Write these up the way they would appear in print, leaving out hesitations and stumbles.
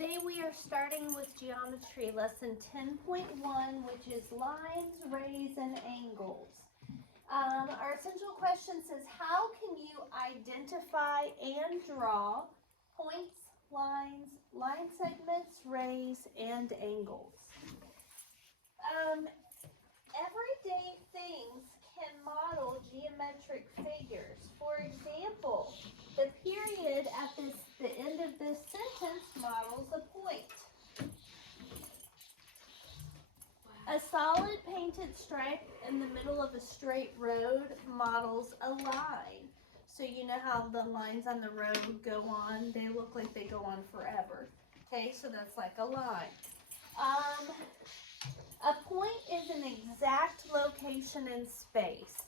Today we are starting with geometry lesson 10.1, which is lines, rays, and angles. Our essential question says, how can you identify and draw points, lines, line segments, rays, and angles? Everyday things can model geometric figures. For example, the period at the end of this sentence models a point. A solid painted stripe in the middle of a straight road models a line. So you know how the lines on the road go on? They look like they go on forever. Okay, so that's like a line. A point is an exact location in space.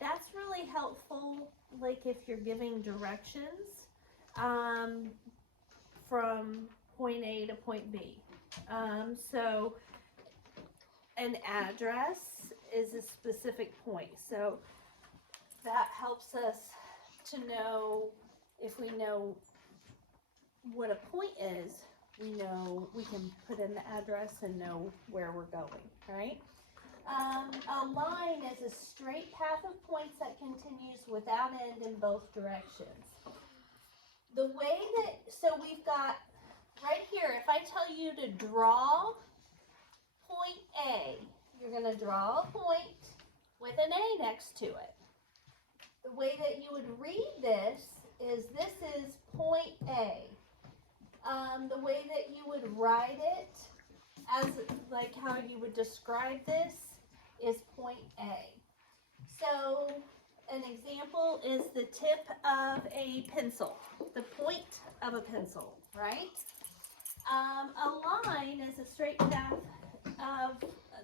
That's really helpful, like if you're giving directions from point A to point B. So an address is a specific point. So that helps us to know, if we know what a point is, we know we can put in the address and know where we're going, right? A line is a straight path of points that continues without end in both directions. The way that, so we've got right here, if I tell you to draw point A, you're going to draw a point with an A next to it. The way that you would read this is point A. The way that you would write it, as like how you would describe this, is point A. So an example is the tip of a pencil, the point of a pencil, right? A line is a straight path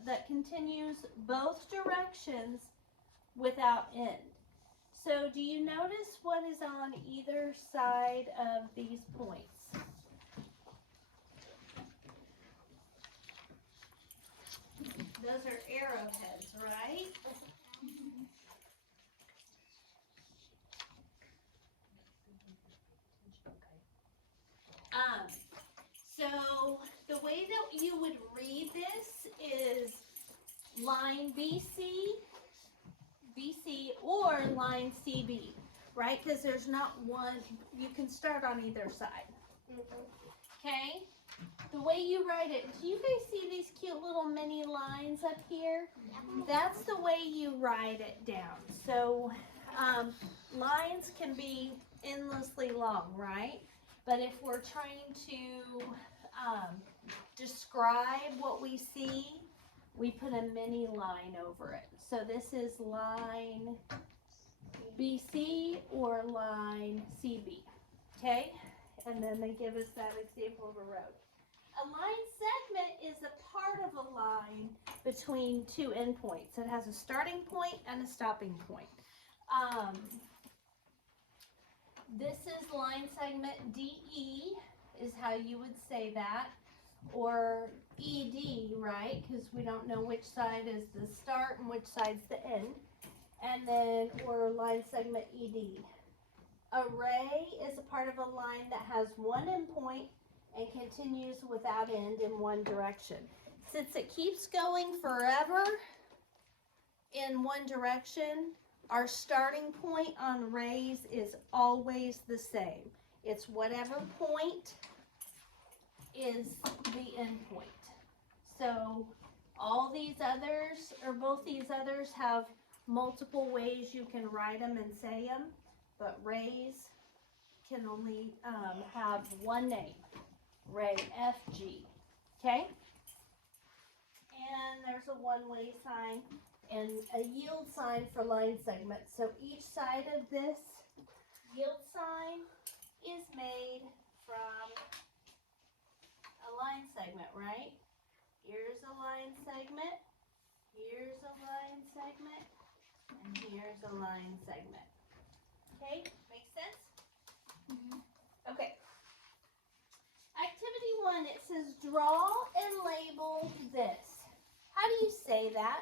that continues both directions without end. So do you notice what is on either side of these points? Those are arrowheads, right? So the way that you would read this is line BC, or line CB, right? Because there's not one, you can start on either side. Okay? The way you write it, do you guys see these cute little mini lines up here? That's the way you write it down. So lines can be endlessly long, right? But if we're trying to describe what we see, we put a mini line over it. So this is line BC or line CB, okay? And then they give us that example of a road. A line segment is a part of a line between two endpoints. It has a starting point and a stopping point. This is line segment DE is how you would say that, or ED, right? Because we don't know which side is the start and which side's the end. And then, or line segment ED. A ray is a part of a line that has one endpoint and continues without end in one direction. Since it keeps going forever in one direction, our starting point on rays is always the same. It's whatever point is the end point. So all these others, or both these others, have multiple ways you can write them and say them, but rays can only have one name, ray FG, okay? And there's a one-way sign and a yield sign for line segments. So each side of this yield sign is made from a line segment, right? Here's a line segment, here's a line segment, and here's a line segment. Okay, make sense? Okay. Activity 1, it says draw and label this. How do you say that?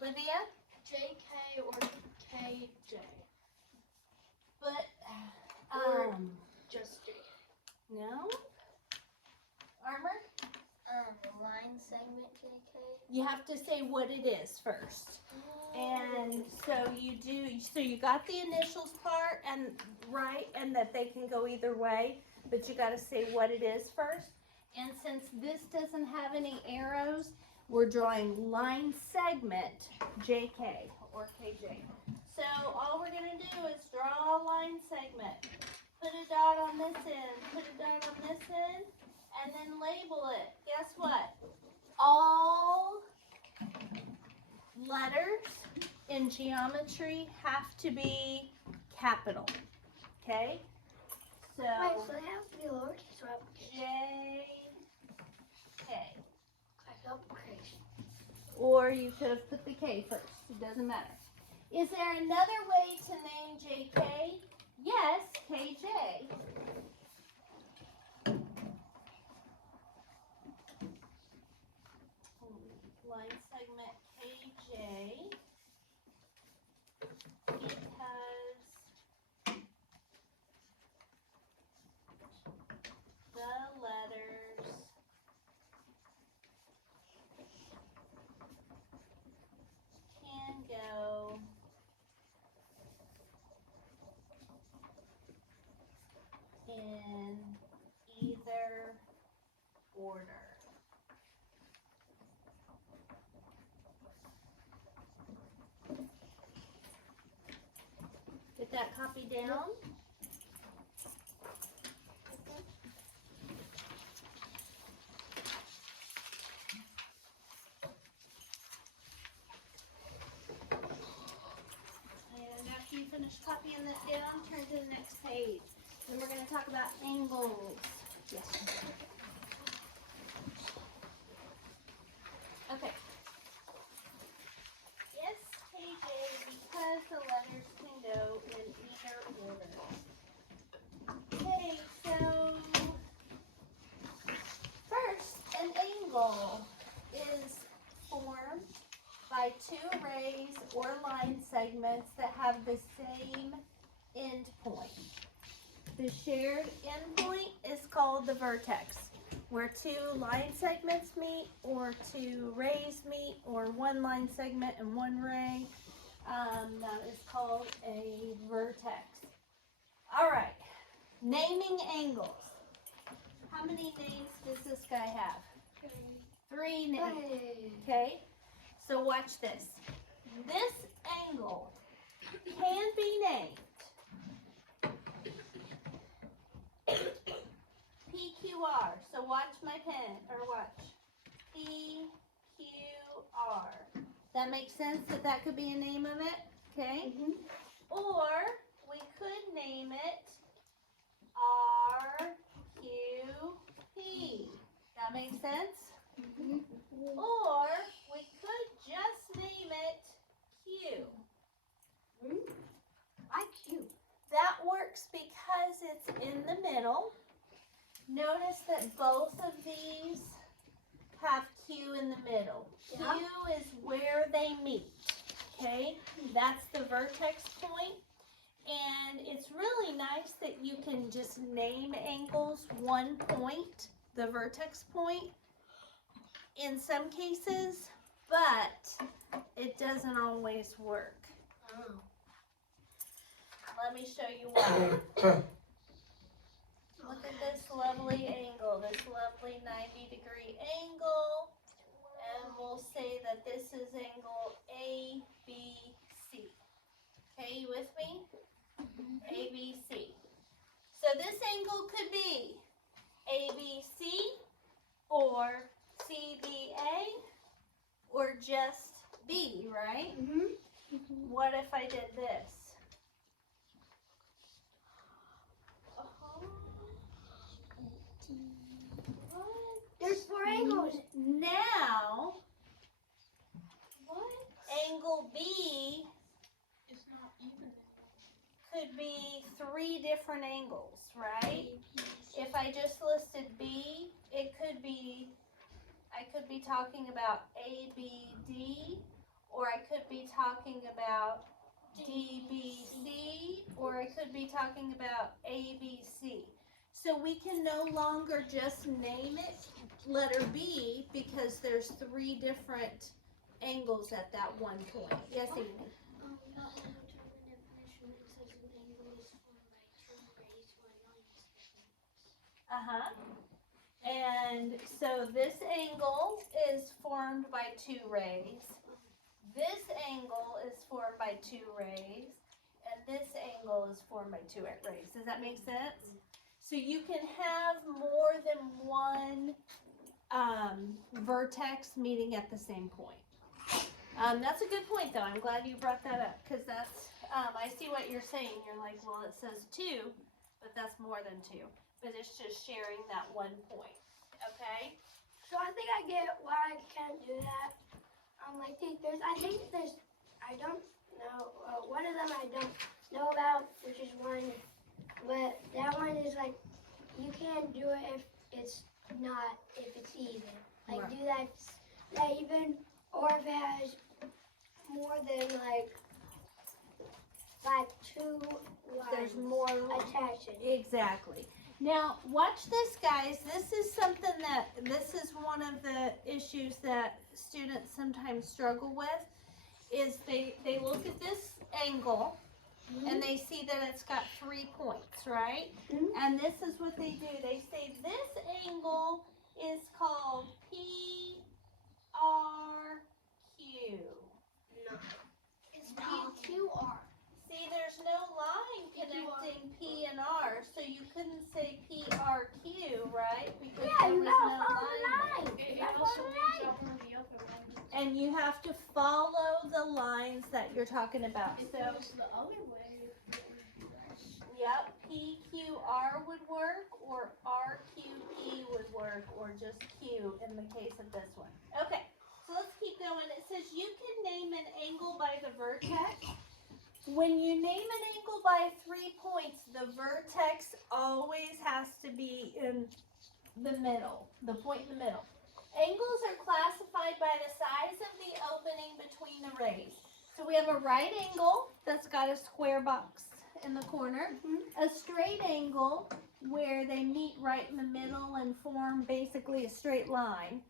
Livia? JK or KJ. But, Or just JK. no. JK. You have to say what it is first. And so you got the initials part and right, and that they can go either way, but you got to say what it is first. And since this doesn't have any arrows, we're drawing line segment JK or KJ. So all we're going to do is draw a line segment. Put a dot on this end, put a dot on this end, and then label it. Guess what? All letters in geometry have to be capital. Okay? So Wait, so they have to be lowercase or uppercase? JK. Like uppercase. Or you could have put the K first. It doesn't matter. Is there another way to name JK? Yes, KJ. Line segment KJ. Because the letters can go in either order. Get that copy down. And after you finish copying that down, turn to the next page. Then we're going to talk about angles. Yes. Okay. Yes, KJ, because the letters can go in either order. Okay, so first, an angle is formed by two rays or line segments that have the same end point. The shared endpoint is called the vertex, where two line segments meet, or two rays meet, or one line segment and one ray. That is called a vertex. All right, naming angles. How many names does this guy have? 3 names. Okay, so watch this. This angle can be named PQR. So watch my pen, or watch. PQR. That makes sense that could be a name of it? Okay. Or we could name it RQP. That makes sense? Or we could just name it Q. I Q. That works because it's in the middle. Notice that both of these have Q in the middle. Yeah. Q is where they meet. Okay, that's the vertex point. And it's really nice that you can just name angles one point, the vertex point, in some cases, but it doesn't always work. Oh. Let me show you why. Look at this lovely angle, this lovely 90-degree angle, and we'll say that this is angle ABC. Okay, you with me? ABC. So this angle could be ABC or CBA or just B, right? What if I did this? There's 4 angles. Now, What? angle B It's not even. could be 3 different angles, right? If I just listed B, it could be, I could be talking about ABD, or I could be talking about DBC, or I could be talking about ABC. So we can no longer just name it letter B because there's 3 different angles at that one point. Yes, Amy? That one more time in definition, it says an angle is formed by two rays or lines. Uh-huh. And so this angle is formed by 2 rays. This angle is formed by 2 rays. And this angle is formed by 2 rays. Does that make sense? So you can have more than one vertex meeting at the same point. That's a good point, though. I'm glad you brought that up because that's, I see what you're saying. You're like, well, it says 2, but that's more than 2. But it's just sharing that one point. Okay? So I think I get why I can't do that. I think there's, I don't know, one of them I don't know about, which is one, but that one is like, you can't do it if it's not, if it's even. Like, Right. do that if it's not even, or if it has more than like 2 There's lines more. attached. Exactly. Now, watch this, guys. This is something this is one of the issues that students sometimes struggle with, is they look at this angle and they see that it's got 3 points, right? Mhm. And this is what they do. They say this angle is called PRQ. No. It's PQR. See, there's no line connecting P and R, so you couldn't say PRQ, right? Because Yeah, there you was gotta no follow the line. line. It That's also what leaves I out one of the other ones. And you have to follow the lines that you're talking about. If So, it was the other way, yep, PQR would work, or RQP would work, or just Q in the case of this one. Okay, so let's keep going. It says you can name an angle by the vertex. When you name an angle by 3 points, the vertex always has to be in the middle, the point in the middle. Angles are classified by the size of the opening between the rays. So we have a right angle that's got a square box in the corner, a straight angle where they meet right in the middle and form basically a straight line.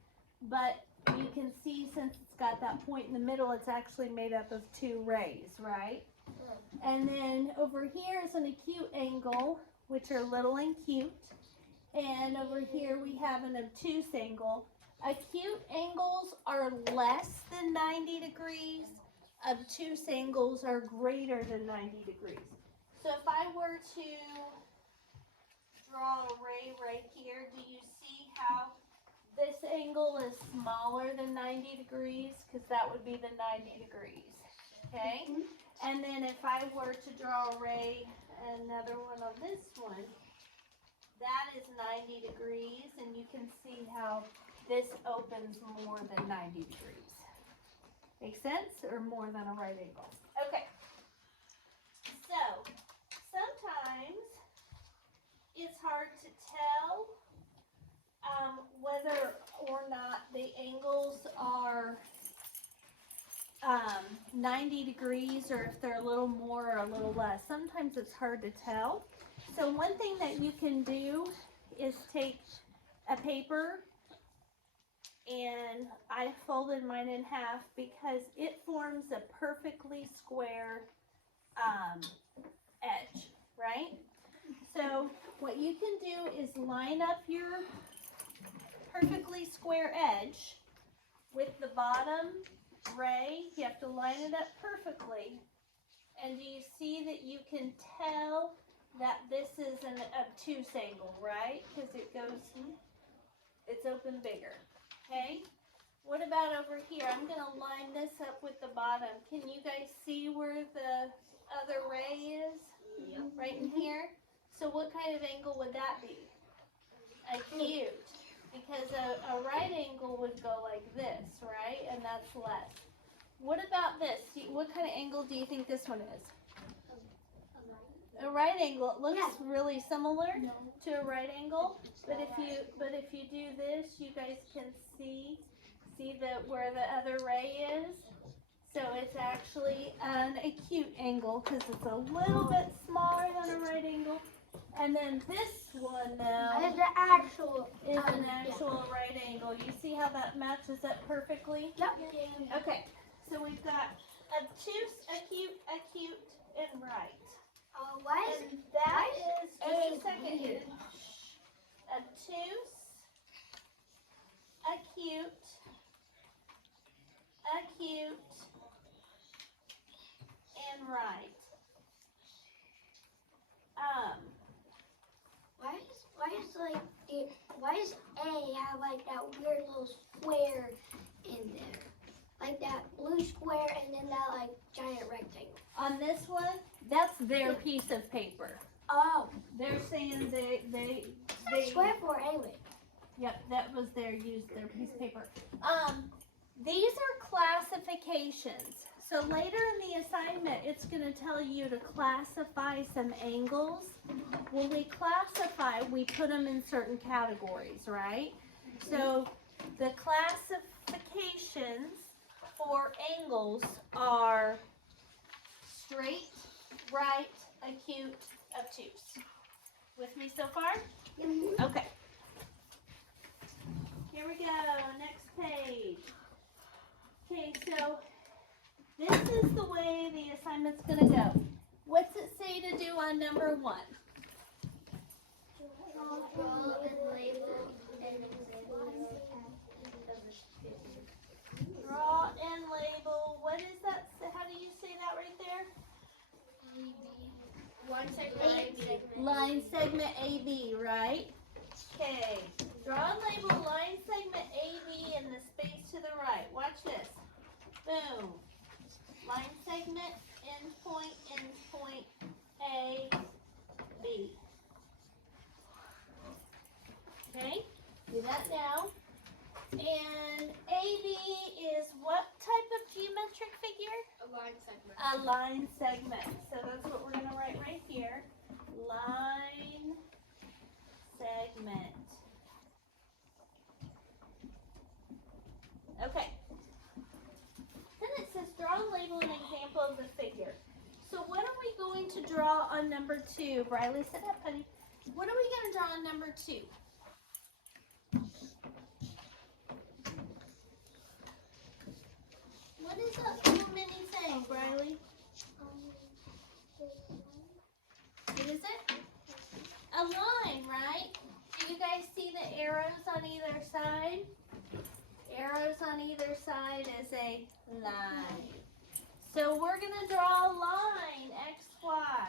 But you can see, since it's got that point in the middle, it's actually made up of 2 rays, right? And then over here is an acute angle, which are little and cute. And over here we have an obtuse angle. Acute angles are less than 90 degrees. Obtuse angles are greater than 90 degrees. So if I were to draw a ray right here, do you see how this angle is smaller than 90 degrees? Because that would be the 90 degrees. Okay? And then if I were to draw a ray, another one on this one, that is 90 degrees, and you can see how this opens more than 90 degrees. Make sense? Or more than a right angle. Okay. So, sometimes it's hard to tell whether or not the angles are 90 degrees, or if they're a little more or a little less. Sometimes it's hard to tell. So one thing that you can do is take a paper, and I folded mine in half because it forms a perfectly square edge, right? So what you can do is line up your perfectly square edge with the bottom ray. You have to line it up perfectly. And do you see that you can tell that this is an obtuse angle, right? Because it's open bigger. Okay? What about over here? I'm going to line this up with the bottom. Can you guys see where the other ray is? Yep. Right in here? So what kind of angle would that be? Acute. Because a right angle would go like this, right? And that's less. What about this? What kind of angle do you think this one is? A right angle. It looks really similar to a right angle, but if you do this, you guys can see where the other ray is. So it's actually an acute angle because it's a little bit smaller than a right angle, And then this one now That is the actual. is an yeah. actual right angle. You see how that matches up perfectly? Yep. Okay, so we've got obtuse, acute, acute, and right. Why is And that is just a A second here. B? Obtuse, acute, acute, and right. Why does A have like that weird little square in there? Like that blue square and then that like giant rectangle. On this one, that's their piece of paper. Oh, They're saying they square for anyway. yep, that was their piece of paper. These are classifications. So later in the assignment, it's going to tell you to classify some angles. When we classify, we put them in certain categories, right? So the classifications for angles are straight, right, acute, obtuse. With me so far? Okay. Here we go, next page. Okay, so this is the way the assignment's gonna go. What's it say to do on number 1? Draw and label. What is that? How do you say that right there? Line segment AB, right? Okay. Draw and label line segment AB in the space to the right. Watch this. Boom. Line segment, endpoint, A, B. Okay? Do that now. And AB is what type of geometric figure? A line segment. A line segment. So that's what we're going to write right here. Line segment. Okay. Then it says draw and label an example of the figure. So what are we going to draw on number 2? Briley, sit up, honey. What are we going to draw on number 2? What is that little mini thing, Briley? What is it? A line, right? Do you guys see the arrows on either side? Arrows on either side is a line. So we're going to draw a line, X, Y.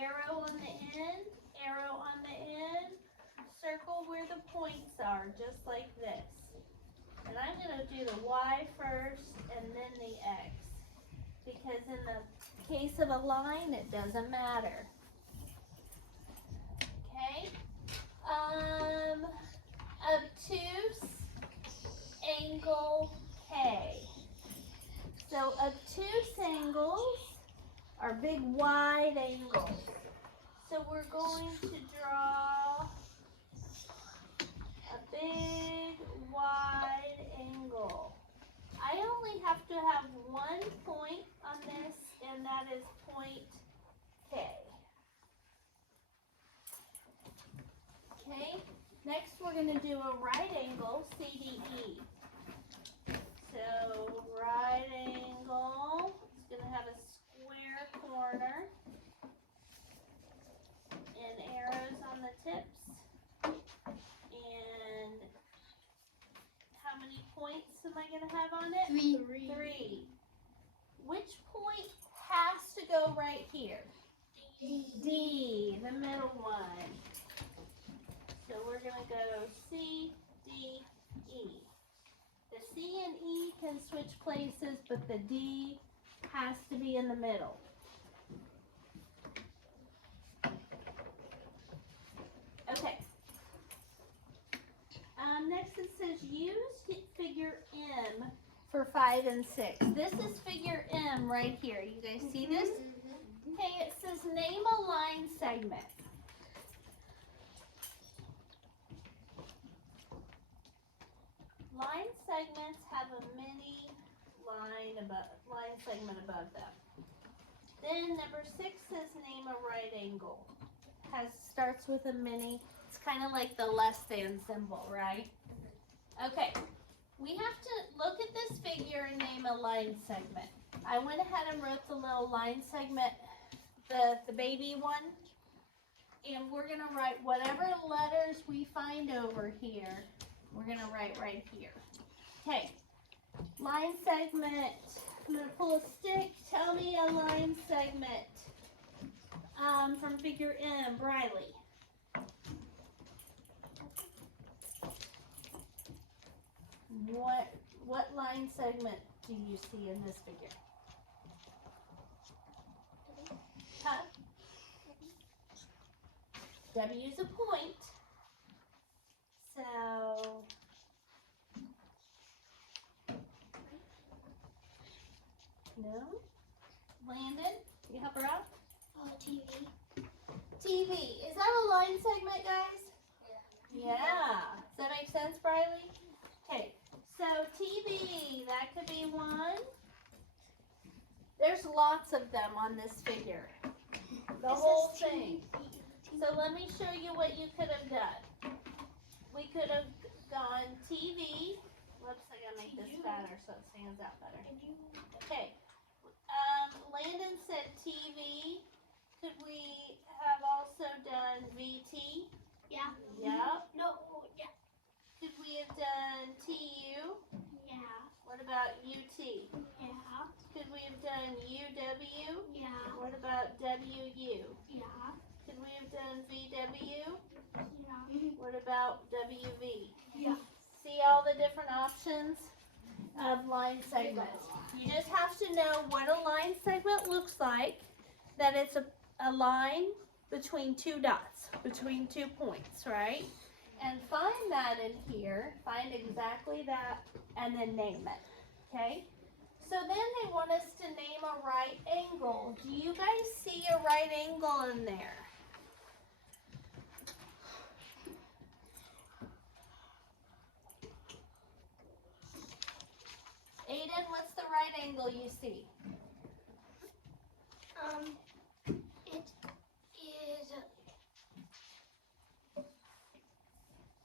Arrow on the end, arrow on the end. Circle where the points are, just like this. And I'm going to do the Y first and then the X. Because in the case of a line, it doesn't matter. Okay? Obtuse, angle, K. So obtuse angles are big wide angles. So we're going to draw a big wide angle. I only have to have one point on this, and that is point K. Okay, next we're going to do a right angle, CDE. So right angle, it's going to have a square corner and arrows on the tips. And how many points am I going to have on it? 3. 3. Which point has to go right here? D, the middle one. So we're going to go C, D, E. The C and E can switch places, but the D has to be in the middle. Okay. Next it says use figure M for 5 and 6. This is figure M right here. You guys see this? Okay, it says name a line segment. Line segments have a mini line segment above them. Then number 6 says name a right angle. Starts with a mini. It's kind of like the less than symbol, right? Okay. We have to look at this figure and name a line segment. I went ahead and wrote the little line segment, the baby one. And we're going to write whatever letters we find over here, we're going to write right here. Okay. Line segment. I'm going to pull a stick. Tell me a line segment. From figure M, Briley. What line segment do you see in this figure? Huh? W is a point. So no. Landon, you help her out? Oh, TV. TV. Is that a line segment, guys? Yeah. Does that make sense, Briley? Okay. So TV, that could be one. There's lots of them on this figure. The whole thing. So let me show you what you could have done. We could have gone TV. Whoops, I gotta make this fatter so it stands out better. Okay. Landon said TV. Could we have also done VT? Yeah. Yeah. No. Yeah. Could we have done TU? Yeah. What about UT? Yeah. Could we have done UW? Yeah. What about WU? Yeah. Could we have done VW? Yeah. What about WV? Yeah. See all the different options of line segments. You just have to know what a line segment looks like, that it's a line between two dots, between 2 points, right? And find that in here, find exactly that, and then name it, okay? So then they want us to name a right angle. Do you guys see a right angle in there? Aiden, what's the right angle you see? It is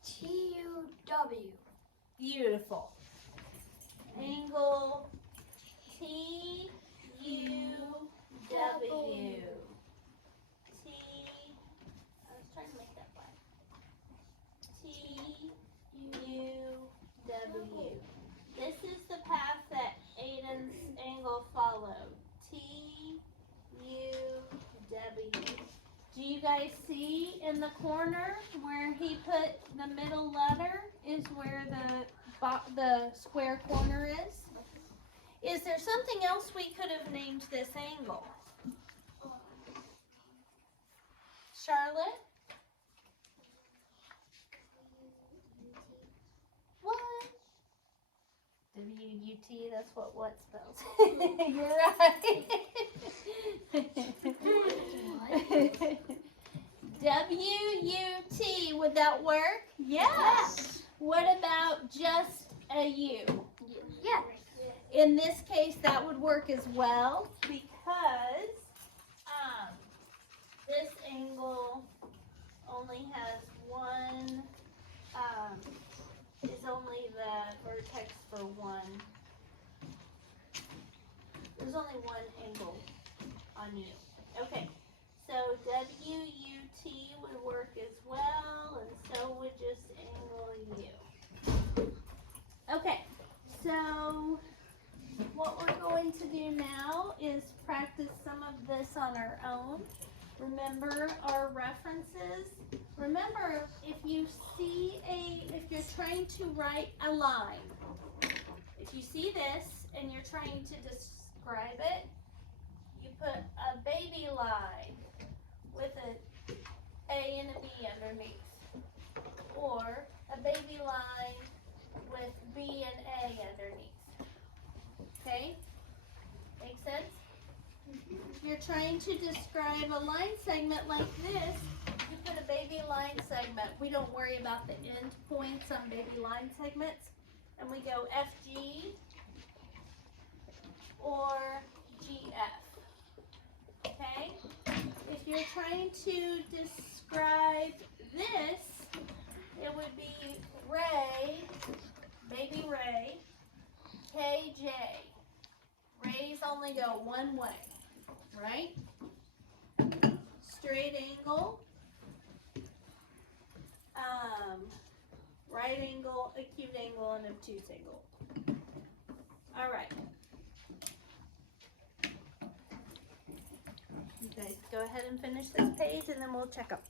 TUW. Beautiful. Angle TUW. I was trying to make that black. TUW. This is the path that Aiden's angle followed. TUW. Do you guys see in the corner where he put the middle letter is where the square corner is? Is there something else we could have named this angle? Charlotte? What? W-U-T, that's what spells. You're right. W-U-T, would that work? Yes. What about just a U? Yeah. In this case, that would work as well because this angle only has one, is only the vertex for one. There's only one angle on U. Okay, so W-U-T would work as well, and so would just angle U. Okay, so what we're going to do now is practice some of this on our own. Remember our references. Remember, if you're trying to write a line, if you see this and you're trying to describe it, you put a baby line with an A and a B underneath, or a baby line with B and A underneath. Okay? Make sense? If you're trying to describe a line segment like this, you put a baby line segment. We don't worry about the end points on baby line segments. And we go FG or GF. okay? If you're trying to describe this, it would be Ray, baby Ray, KJ. Rays only go one way, right? Straight angle, right angle, acute angle, and obtuse angle. All right. You guys go ahead and finish this page and then we'll check up.